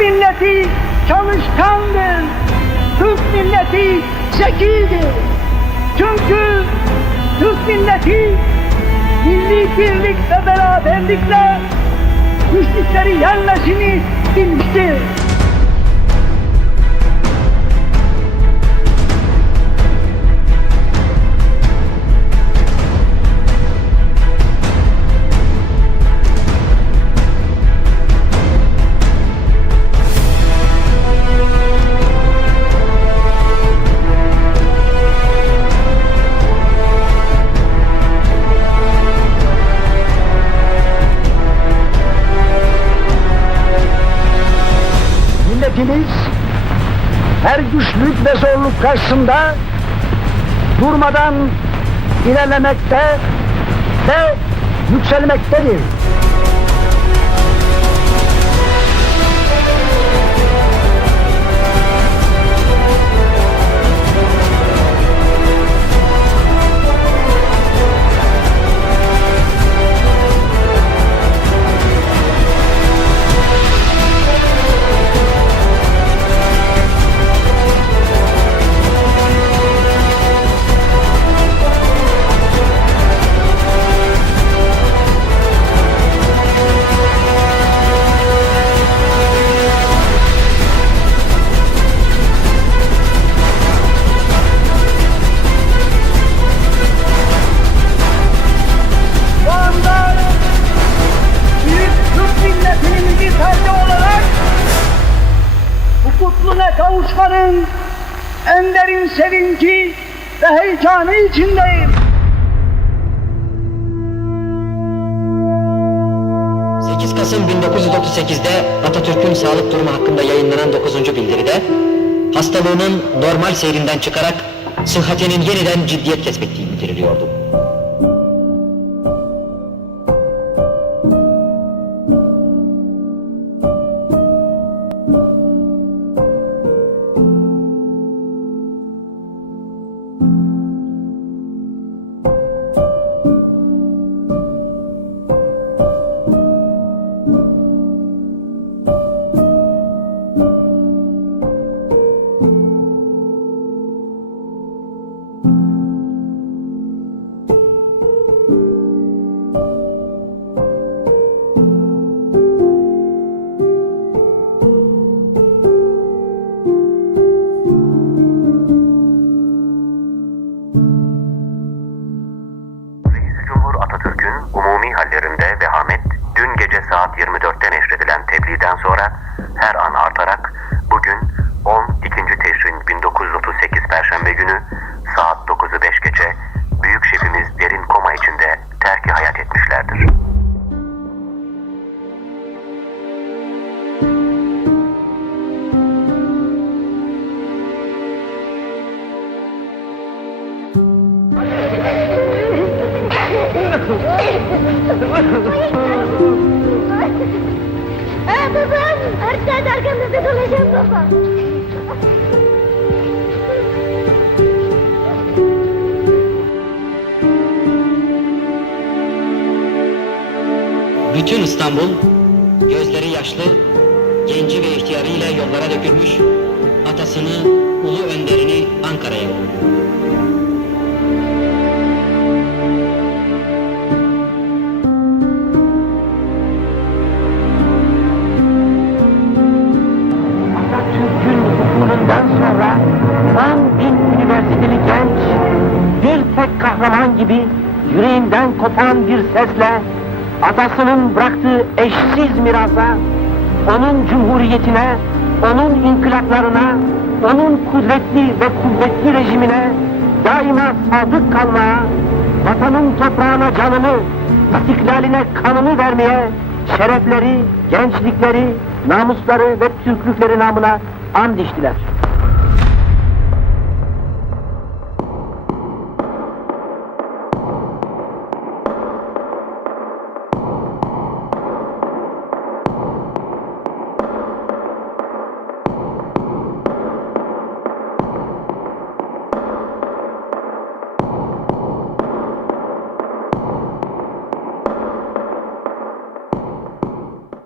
milleti çalışkandır. Türk milleti zekidir. Çünkü Türk milleti milli birlik ve beraberlikle güçlükleri yenmesini bilmiştir. Milletimiz her güçlük ve zorluk karşısında durmadan ilerlemekte ve yükselmektedir. Kutluna kavuşmanın en derin sevinci ve heyecanı içindeyim. 8 Kasım 1938'de Atatürk'ün sağlık durumu hakkında yayınlanan 9. bildiride hastalığının normal seyrinden çıkarak sıhhatinin yeniden ciddiyet kesbettiği bildiriliyordu. Saat 24'te neşredilen tebliğden sonra her an artarak Aa babam, her saat arkamızda dolaşan baba. Bütün İstanbul gözleri yaşlı, genci ve ihtiyarıyla yollara dökülmüş, atasını, ulu önderini Ankara'ya uğurluyor. Üniversiteli genç bir tek kahraman gibi yüreğinden kopan bir sesle atasının bıraktığı eşsiz mirasa, onun cumhuriyetine, onun inkılaplarına, onun kudretli ve kuvvetli rejimine daima sadık kalmaya, vatanın toprağına canını, istiklaline kanını vermeye, şerefleri, gençlikleri, namusları ve Türklükleri namına and içtiler.